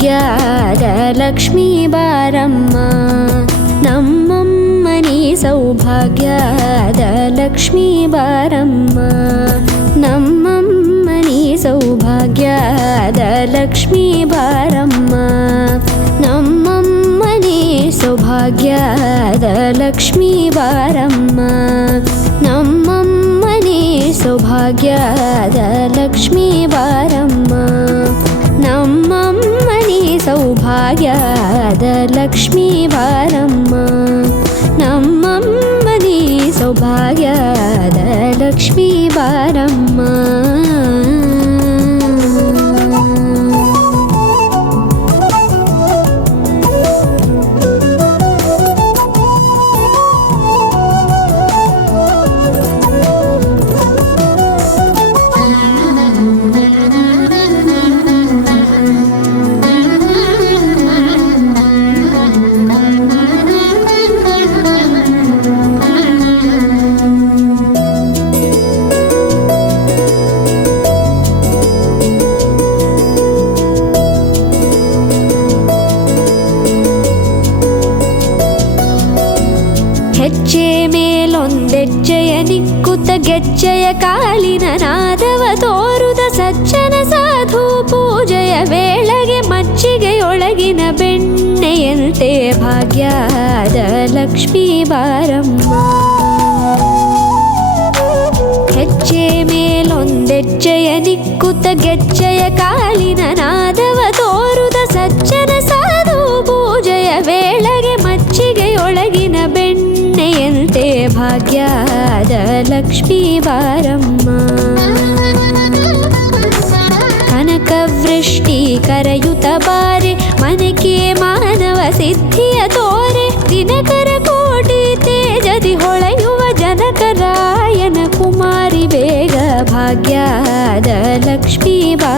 ಸೌಭಾಗ್ಯದ ಲಕ್ಷ್ಮೀ ಬಾರಮ್ಮ ನಮ್ಮಮ್ಮನಿ ಸೌಭಾಗ್ಯದ ಲಕ್ಷ್ಮೀ ಬಾರಮ್ಮ ನಮ್ಮಮ್ಮನಿ ಸೌಭಾಗ್ಯದ ಲಕ್ಷ್ಮೀ ಬಾರಮ್ಮ ನಮ್ಮಮ್ಮನಿ ಸೌಭಾಗ್ಯದ ಲಕ್ಷ್ಮೀ ಬಾರಮ್ಮ ನಮ್ಮಮ್ಮನಿ ಸೌಭಾಗ್ಯದ ಲಕ್ಷ್ಮೀ ಬಾರಮ್ಮ ನಮ್ಮಮ್ಮನಿ ಸೌಭಾಗ್ಯದ ಲಕ್ಷ್ಮೀ ಬಾರಮ್ಮ ನಮ್ಮಮ್ಮನಿ ಸೌಭಾಗ್ಯದ ಲಕ್ಷ್ಮೀ ಬಾರಮ್ಮ ಹೆಜ್ಜೆ ಮೇಲೊಂದೆಜ್ಜೆಯ ನಿಕ್ಕುತ್ತ ಗೆಜ್ಜೆಯ ಕಾಲಿನ ನಾದವ ತೋರುದ ಸಜ್ಜನ ಸಾಧು ಪೂಜೆಯ ವೇಳೆಗೆ ಮಜ್ಜಿಗೆಯೊಳಗಿನ ಬೆಣ್ಣೆಯಂತೆ ಭಾಗ್ಯದ ಲಕ್ಷ್ಮೀ ಬಾರಮ್ಮ ಹೆಜ್ಜೆ ಮೇಲೊಂದೆಜ್ಜೆಯ ನಿಕ್ಕುತ್ತ ಗೆಜ್ಜೆಯ ಕಾಲಿನ ನಾದವ ತೋರುದ ಸಜ್ಜನ ಸಾಧು ಪೂಜೆಯ ವೇಳೆಗೆ ಮಜ್ಜಿಗೆಯೊಳಗಿನ ಬೆಣ್ಣೆಯಂತೆ ಭಾಗ್ಯದ ಲಕ್ಷ್ಮೀ ಬಾರಮ್ಮ ಕನಕವೃಷ್ಟಿ ಕರೆಯುತ ಬಾರೆ ಮನಕೆ ಮಾನವ ಸಿದ್ಧಿಯ ತೋರೆ ದಿನಕರ ಕೋಟಿ ತೇಜದಿ ಹೊಳೆಯುವ ಜನಕರಾಯನ ಕುಮಾರಿ ಬೇಗ ಭಾಗ್ಯದ ಲಕ್ಷ್ಮೀ